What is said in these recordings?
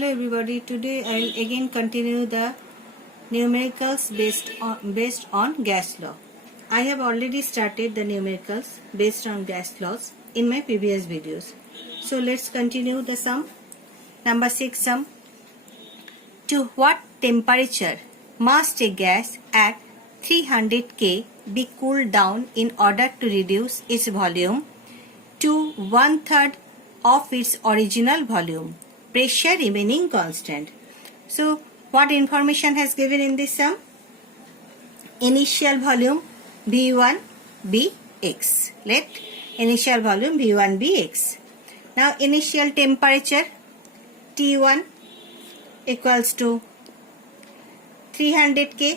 Hello everybody. Today I will again continue the numericals based on gas law. I have already started the numericals based on gas laws in my previous videos. So let's continue the sum. Number 6 sum. To what temperature must a gas at 300 K be cooled down in order to reduce its volume to 1/3 of its original volume, pressure remaining constant? So what information has given in this sum? Initial volume V1 be X. Let initial volume V1 be X. Now initial temperature T1 equals to 300 K.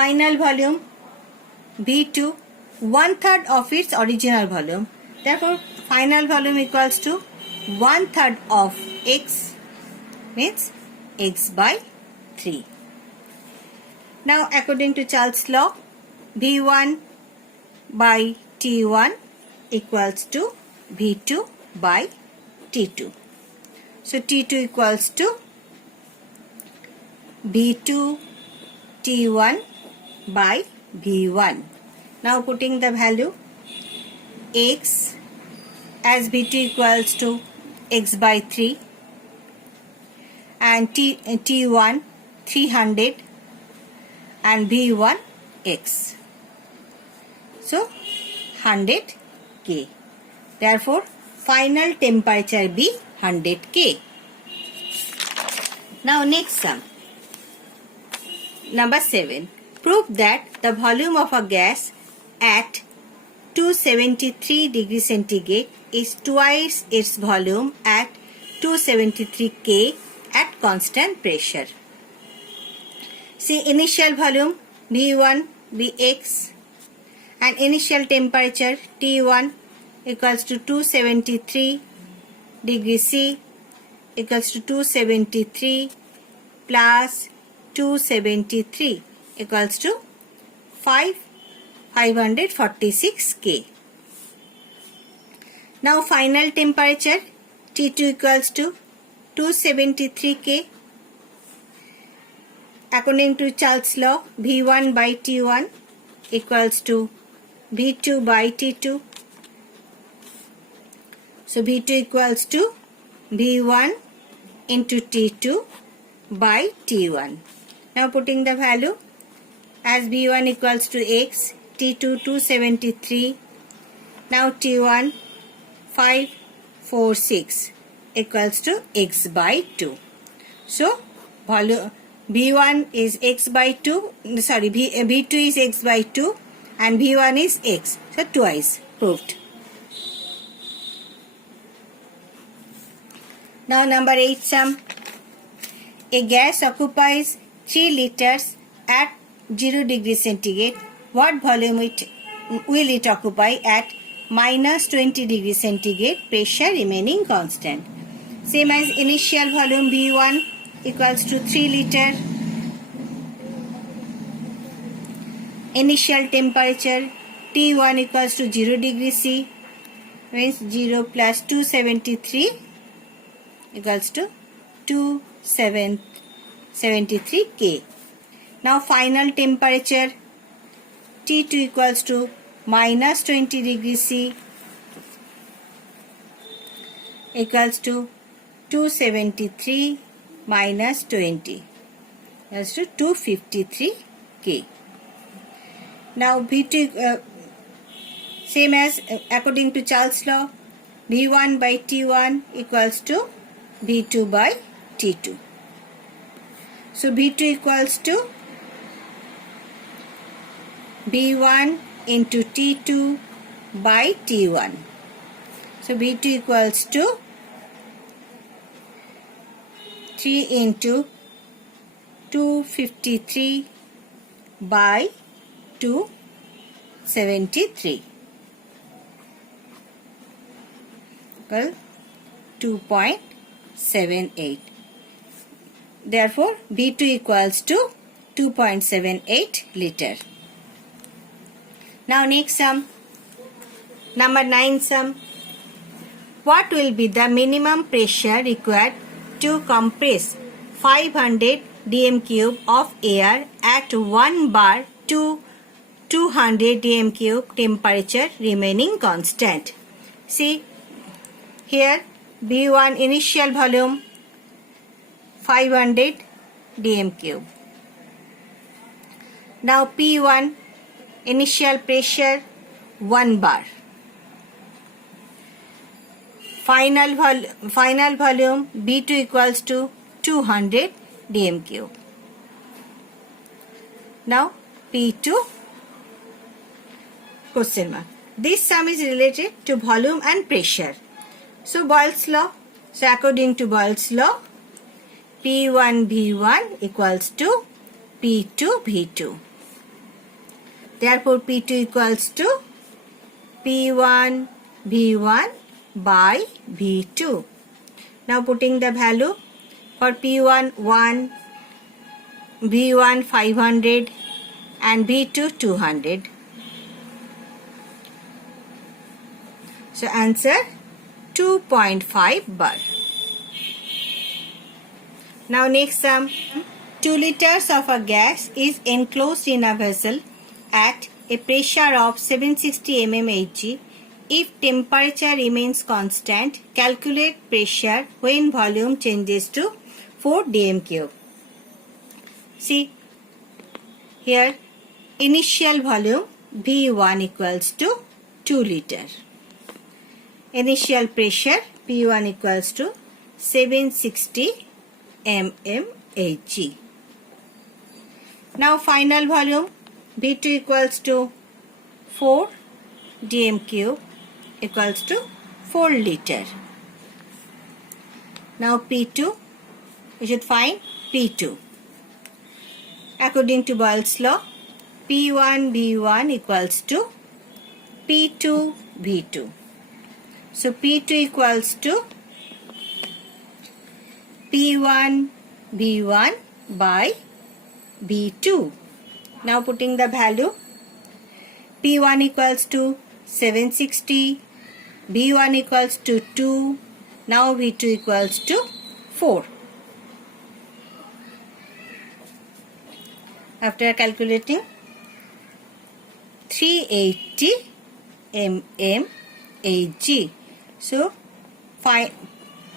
Final volume V2 1/3 of its original volume. Therefore, final volume equals to 1/3 of X, means X by 3. Now, according to Charles' law, V1 by T1 equals to V2 by T2. So, T2 equals to V2 T1 by V1. Now putting the value X as V2 equals to X by 3 and T1 300 and V1 X. So 100 K. Therefore final temperature be 100 K. Now next sum. Number 7. Prove that the volume of a gas at 273 degrees centigrade is twice its volume at 273 K at constant pressure. See, initial volume V1 be X and initial temperature T1 equals to 273 degrees C equals to 273 plus 273 equals to 546 K. Now final temperature T2 equals to 273 K. According to Charles' law, V1 by T1 equals to V2 by T2. So V2 equals to V1 into T2 by T1. Now putting the value as V1 equals to X, T2 273, now T1 546 equals to X by 2. So volume V1 is X by 2, sorry V2 is X by 2 and V1 is X. So twice proved. Now number 8 sum. A gas occupies 3 liters at 0 degrees centigrade. What volume will it occupy at minus 20 degrees centigrade, pressure remaining constant? Same as initial volume V1 equals to 3 liter. Initial temperature T1 equals to 0 degrees C, means 0 plus 273 equals to 273 K. Now final temperature T2 equals to minus 20 degrees C equals to 273 minus 20 equals to 253 K. Now V2 same as according to Charles' law, V1 by T1 equals to V2 by T2. So V2 equals to V1 into T2 by T1. So V2 equals to 3 into 253 by 273 equal 2.78. Therefore, V2 equals to 2.78 liter. Now next sum. Number 9 sum. what will be the minimum pressure required to compress 500 dm cube of air at 1 bar to 200 dm cube temperature remaining constant? See here, B1 initial volume 500 dm cube. Now P1 initial pressure 1 bar. Final volume B2 equals to 200 dm cube. Now P2 question mark. This sum is related to volume and pressure. So Boyle's law. So according to Boyle's law, P1 V1 equals to P2 V2. Therefore P2 equals to P1 V1 by V2. Now putting the value for P1 1, V1 500 and V2 200. So answer 2.5 bar. Now next sum. 2 liters of a gas is enclosed in a vessel at a pressure of 760 mmHg. If temperature remains constant, calculate pressure when volume changes to 4 dm cube. See here, initial volume V1 equals to 2 liter. Initial pressure P1 equals to 760 mmHg. Now final volume V2 equals to 4 dm cube equals to 4 liter. Now P2, we should find P2. According to Boyle's law, P1 V1 equals to P2 V2. So P2 equals to P1 V1 by V2. Now putting the value, P1 equals to 760, V1 equals to 2, now V2 equals to 4. After calculating, 380 mmHg. So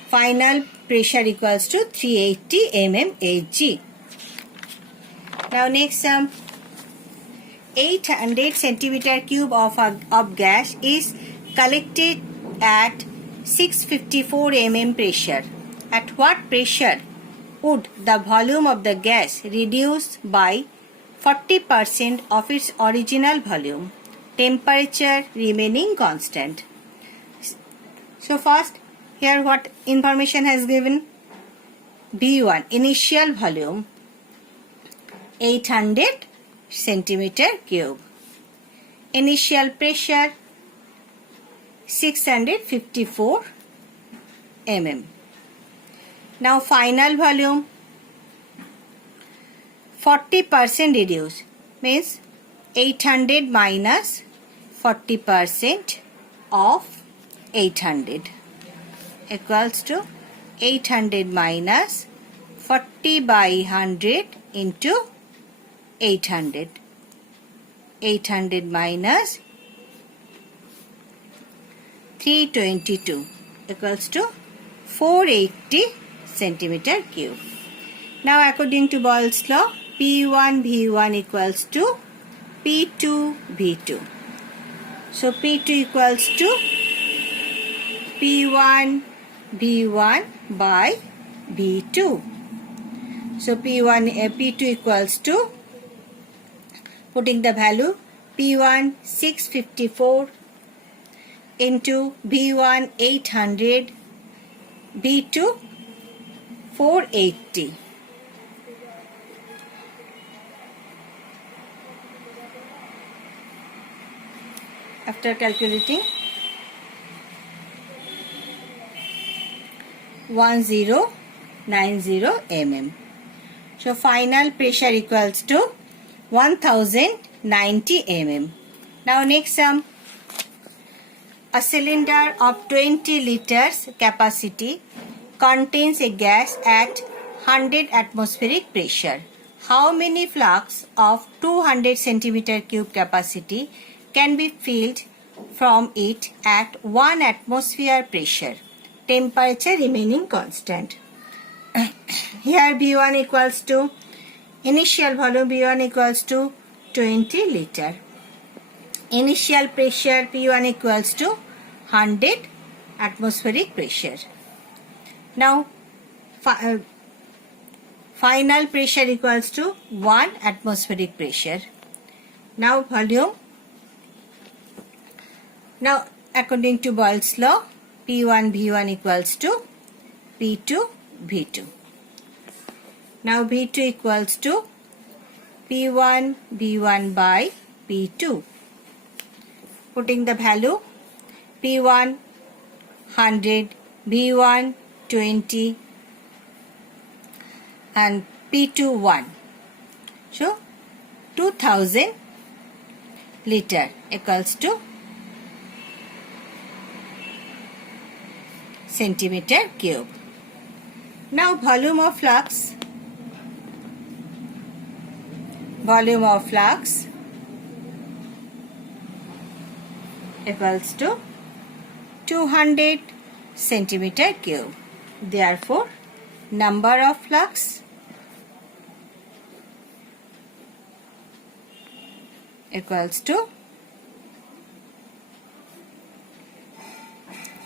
final pressure equals to 380 mmHg. Now next sum. 800 centimeter cube of gas is collected at 654 mm pressure. At what pressure would the volume of the gas reduce by 40% of its original volume, temperature remaining constant? So first, here what information has given? B1 initial volume 800 centimeter cube. Initial pressure 654 mm. Now final volume 40% reduced means 800 minus 40% of 800 equals to 800 minus 40 by 100 into 800. 800 minus 322 equals to 480 centimeter cube. Now according to Boyle's law, P1 V1 equals to P2 V2. So P2 equals to P1 V1 by V2. So P2 equals to, putting the value, P1 654 into V1 800, V2 480. After calculating, 1090 mm. So final pressure equals to 1090 mm. Now next sum. A cylinder of 20 liters capacity contains a gas at 100 atmospheric pressure. How many flasks of 200 centimeter cube capacity can be filled from it at 1 atmosphere pressure? Temperature remaining constant. Here V1 equals to initial volume V1 equals to 20 liter. Initial pressure P1 equals to 100 atmospheric pressure. Now final pressure equals to 1 atmospheric pressure. Now volume. Now according to Boyle's law, P1 V1 equals to P2 V2. Now V2 equals to P1 V1 by P2. Putting the value, P1 100, V1 20 and P2 1. So 2000 liter equals to centimeter cube. Now volume of flux equals to 200 centimeter cube. Therefore, number of flux equals to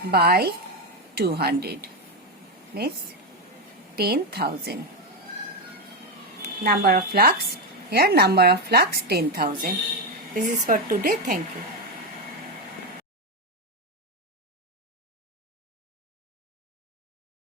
by 200 means 10,000. Number of flux, here number of flux 10,000. This is for today. Thank you.